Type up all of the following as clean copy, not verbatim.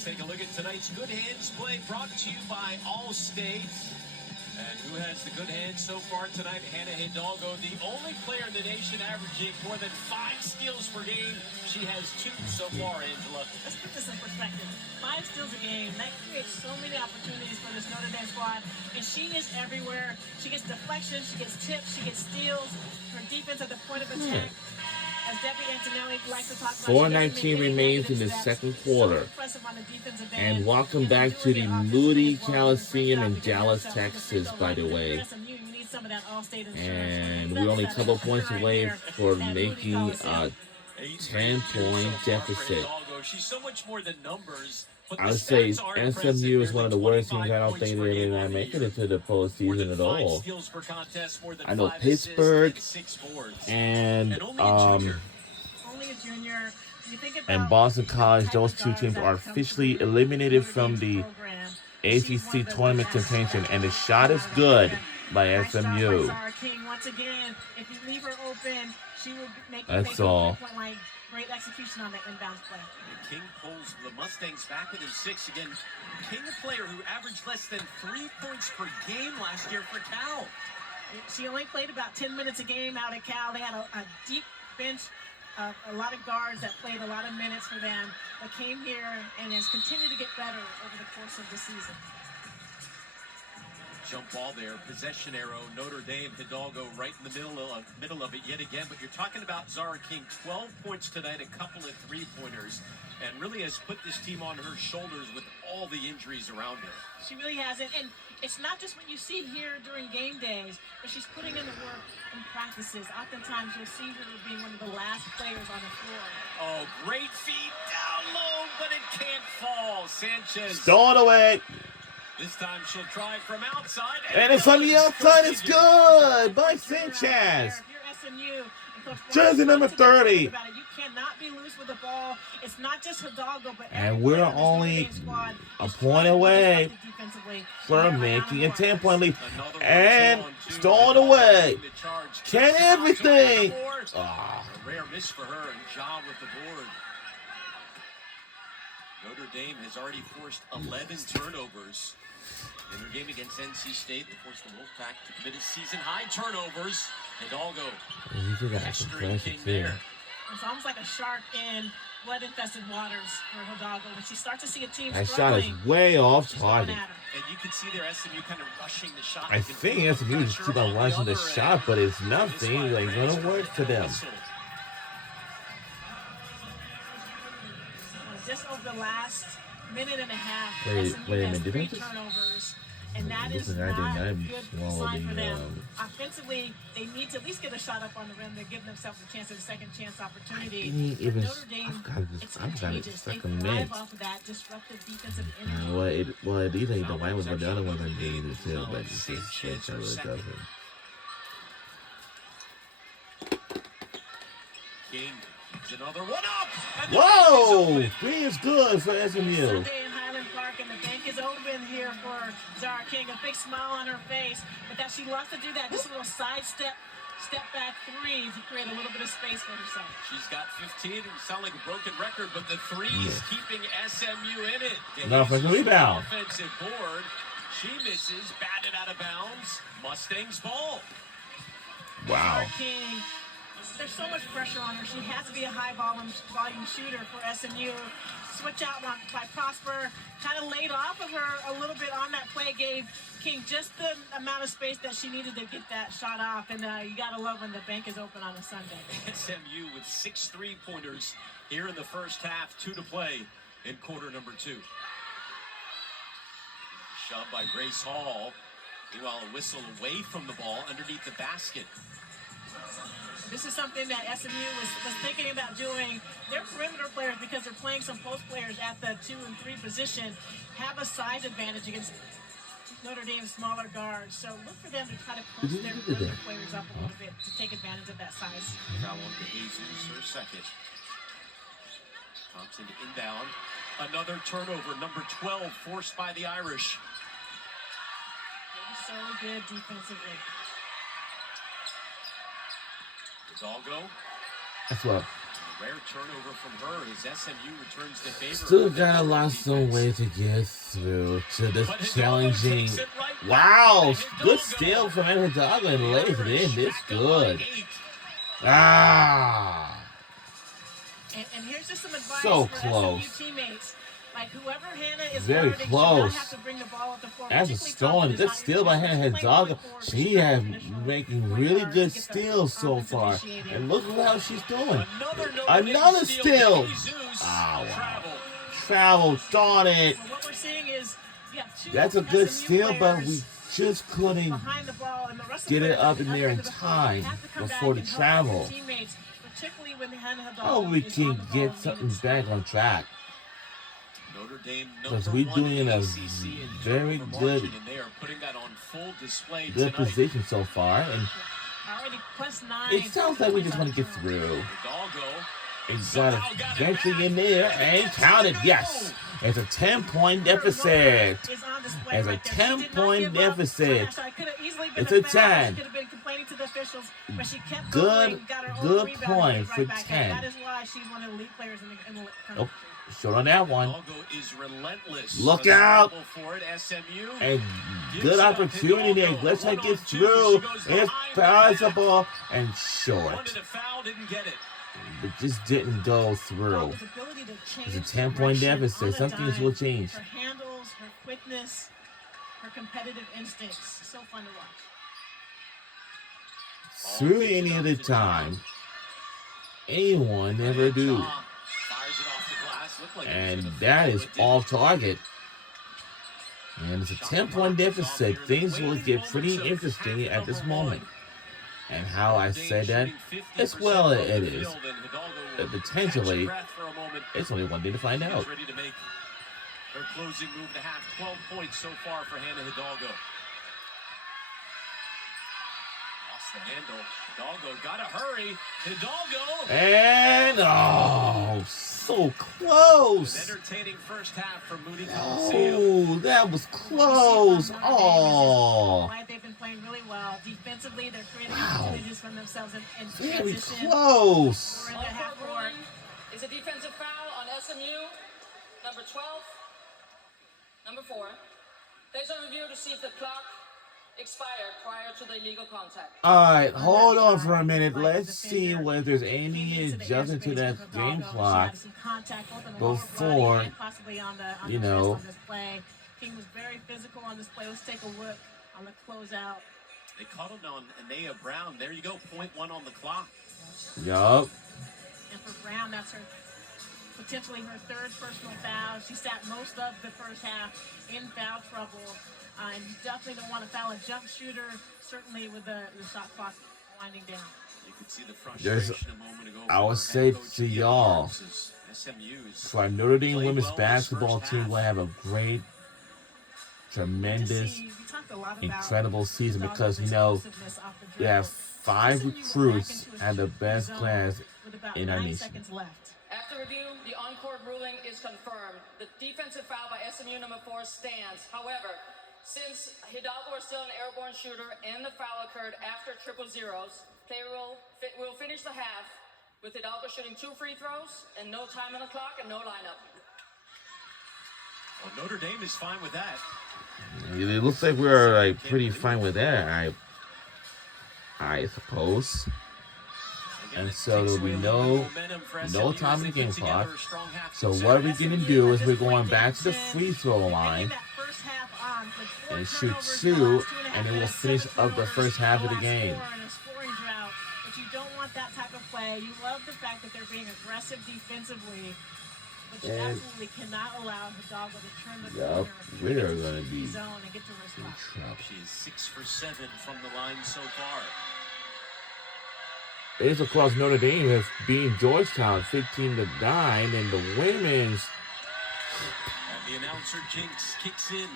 Let's take a look at tonight's Good Hands play brought to you by Allstate. And who has the good hands so far tonight? Hannah Hidalgo, the only player in the nation averaging more than 5 steals per game. She has 2 so far, Angela. Let's put this in perspective. 5 steals a game. That creates so many opportunities for this Notre Dame squad. And she is everywhere. She gets deflections, she gets tips, she gets steals. Her defense at the point of attack. As Debbie Antonelli likes to talk about, 4:19 remains in the second quarter. And welcome back to the Moody Coliseum in Dallas, Texas, by the way. And we're only a couple points away for making a 10-point deficit. She's so much more than numbers. I would say SMU is one of the worst teams. I don't think they're going to make it into the postseason at all. I know Pittsburgh and Boston College, those two teams are officially eliminated from the ACC tournament contention, and the shot is good by SMU. That's all. Great execution on that inbound play. King pulls the Mustangs back within 6 again. King, a player who averaged less than 3 points per game last year for Cal. She only played about 10 minutes a game out at Cal. They had a deep bench, a lot of guards that played a lot of minutes for them, but came here and has continued to get better over the course of the season. Jump ball there, possession arrow, Notre Dame, Hidalgo right in the middle of it yet again. But you're talking about Zara King, 12 points tonight, a couple of three-pointers, and really has put this team on her shoulders with all the injuries around her. She really has it, and it's not just what you see here during game days, but she's putting in the work in practices. Oftentimes you'll see her being one of the last players on the floor. Oh, great feed down low, but it can't fall. Sanchez. Stole it away. This time she'll try from outside. And it's on the outside. It's good by Sanchez. Jersey number 30. You cannot be loose with the ball. It's not just Hidalgo, but and we're only a point away from making a 10-point lead. And stole it away. Can everything. A rare miss for her, and Ja with the board. Notre Dame has already forced 11 turnovers in their game against NC State. They forced the Wolfpack to commit a season-high turnovers. Hidalgo pestering King there. It's almost like a shark in blood-infested waters for Hidalgo. When she starts to see a team that shot is way off target. And you can see their SMU kind of rushing the shot. I think SMU is keep on rushing the shot, but it's nothing like going to work for them. Just over the last minute and a half, wait a minute, did 3 turnovers, and that is not a good sign for them. Offensively, they need to at least get a shot up on the rim. They're giving themselves a chance at a second chance opportunity. Notre Dame, it's contagious. They thrive off of that disruptive defensive energy. Well, it either the white one or the other one that gave it too, but it's just doesn't. King. Another one up. Whoa! 3 is good for SMU. Sunday in Highland Park, and the bank is open here for Zara King. A big smile on her face, but that she loves to do that. Just a little side step back 3 to create a little bit of space for herself. She's got 15. It sounds like a broken record, but the threes keeping SMU in it. No, for the rebound. Offensive board. She misses, batted out of bounds. Mustangs ball. Wow. Zara King. There's so much pressure on her. She has to be a high volume shooter for SMU. Switch out by Prosper. Kind of laid off of her a little bit on that play. Gave King just the amount of space that she needed to get that shot off. And you got to love when the bank is open on a Sunday. SMU with 6 3-pointers here in the first half. 2 to play in quarter number 2. Shoved by Grace Hall. Meanwhile, a whistle away from the ball underneath the basket. This is something that SMU was thinking about doing. Their perimeter players, because they're playing some post players at the 2 and 3 position, have a size advantage against Notre Dame's smaller guards. So look for them to try to post their perimeter players up a little bit to take advantage of that size. Foul on to Jesus, her second. Thompson to inbound. Another turnover, number 12, forced by the Irish. They're so good defensively. Hidalgo. That's what. Rare turnover from her as SMU returns the favor. Still got a lot some way to get through to this But Hidalgo challenging. takes it right back. Wow, And good Hidalgo, steal from Hidalgo and the lays it Irish in. This back up by good. 8. Ah, And here's just some advice so for close. SMU teammates. Like whoever Hannah is Very guarding, close. should not have to bring the ball up the floor. That's a particularly stolen. top Good is steal by not your Hannah position. Playing Hidalgo. point forward, She she's has traditional making point really guards good to get the steals so offense far. initiated. And look how she's doing. Another Another steal. Jesus. Ah, wow. Travel. Travel, darn it. Well, what we're seeing is two That's a good SMU steal, but we players just couldn't behind the ball, and the rest of get the it up players in there in at the end of the floor time have to come back before the and help out their travel. teammates, particularly when Hannah Hidalgo Oh, we is can on the ball get and something needed back to on track. Notre Dame Because number we're one doing a ACC in very turnover good- margin, and they are putting that on full display Good tonight. position so far. And already +9. it sounds like we just want to get through. Hidalgo And got it eventually in there and counted. Yes. It's a 10-point deficit. Is on display It's a right there. She did not 10-point give up. deficit. So it could have easily been It's a a foul. 10. She could have been complaining to the officials, but she kept Good- going, got her own good rebound, point and for right back. 10. That is why she's one of the elite players in the country. Nope. Short on that one. Hidalgo is relentless. Look Let's out. scramble for it. SMU. And Gives good it up. opportunity there. Hidalgo, Let's try to get 1-on-2. through. She goes It's behind the possible and Wanted short. a foul, didn't get it. But just didn't go through. His ability to It's a change 10-point direction deficit. on a Some things dime, will change. Her handles, her quickness, her competitive instincts. So fun to watch. Through any other time, anyone never do. Fires it off the glass. Looked like it was And gonna that fall, is but didn't. off target. And it's a 10-point deficit. Things will get pretty interesting at this moment. And how I say that, as well it is. Potentially, it's only one thing to find out. Ready to make her closing move to half. 12 points so far for Hannah Hidalgo. Lost the handle. Hidalgo gotta hurry. Hidalgo. And oh, so An close. entertaining first half for Moody Coliseum. Oh, that was close. Oh, Why they've been playing really well. Defensively, they're creating Wow. opportunities for themselves in very transition. close. We're in the half On-court court. ruling is a defensive foul on SMU, number 12, number 4. Plays on review to see if the clock expired prior to the illegal contact. All right, hold on for a minute. Let's see whether there's any adjustment to that game clock before, you know. King was very physical on display. Let's take a look on the closeout. They caught him on Anaya Brown. There you go, 0.1 on the clock. Yup. And for Brown, that's her potentially her third personal foul. She sat most of the first half in foul trouble. And you definitely don't want to foul a jump shooter, certainly with the shot clock winding down. You could see the There's- frustration a moment ago. I would for say head coach to Ian y'all, Marks as SMU is for our Notre Dame played women's well in this basketball first team half. will have a great, tremendous, We talked a lot about incredible season Hidalgo's because, you know, explosiveness off the we have dribble. 5 SMU went recruits back into a and the shooting best zone class with about in our 9 nation. seconds left. After review, the on-court ruling is confirmed. The defensive foul by SMU number 4 stands. However, since Hidalgo is still an airborne shooter and the foul occurred after triple zeros, they will finish the half with Hidalgo shooting 2 free throws and no time on the clock and no lineup. Well, Notre Dame is fine with that. It looks like we're like pretty fine with that, I suppose. Again, And it so takes there'll be away a little no- bit of momentum for no SMU time as in the they game put together clock. a strong half. So So what we're SMU gonna do at is this we're point, going back to the Jackson, free throw ending line that first half on with 4 and shoot turnovers in the 2, last 2.5 and then we'll minutes, finish 7 up the turnovers, first half of the last game. 4 in a scoring drought. But you don't want that type of play. You love the fact that they're being aggressive defensively, but you And- absolutely cannot allow Hidalgo to turn the Yup, corner, we get are to gonna the be zone and get to her in spot. trouble. She is 6 for 7 from the line so far. It's across Notre Dame has beaten Georgetown 15-9, and the women's And the announcer Jinx kicks in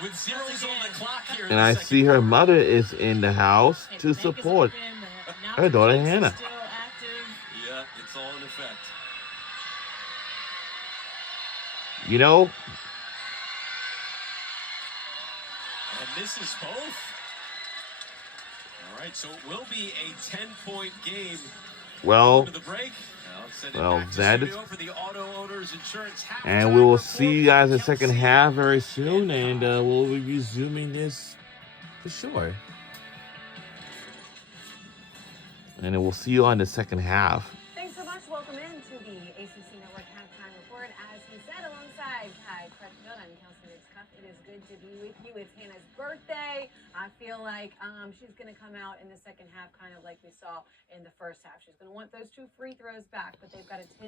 with zeros on the clock here. in and the I second see her quarter. mother is in the house And to Vegas has support been, her daughter Jinx is Hannah. still active. Yeah, it's all in effect. You know, And misses both. All right, so it will be a 10-point game Well, To the break. Now let's send it well, back to that studio is, for the Auto Owners Insurance and halftime we will report see you with guys in the second Kelsey half very soon, and and we'll be resuming this for sure. And we'll see you on the second half. Thanks so much. Welcome in to the ACC Network Halftime Report. As he said, alongside Kai Crutchfield, I'm Kelsey Ritz-Cuff. It is good to be with you. It's Hannah's birthday. I feel like she's going to come out in the second half kind of like we saw in the first half. She's going to want those 2 free throws back, but they've got a 10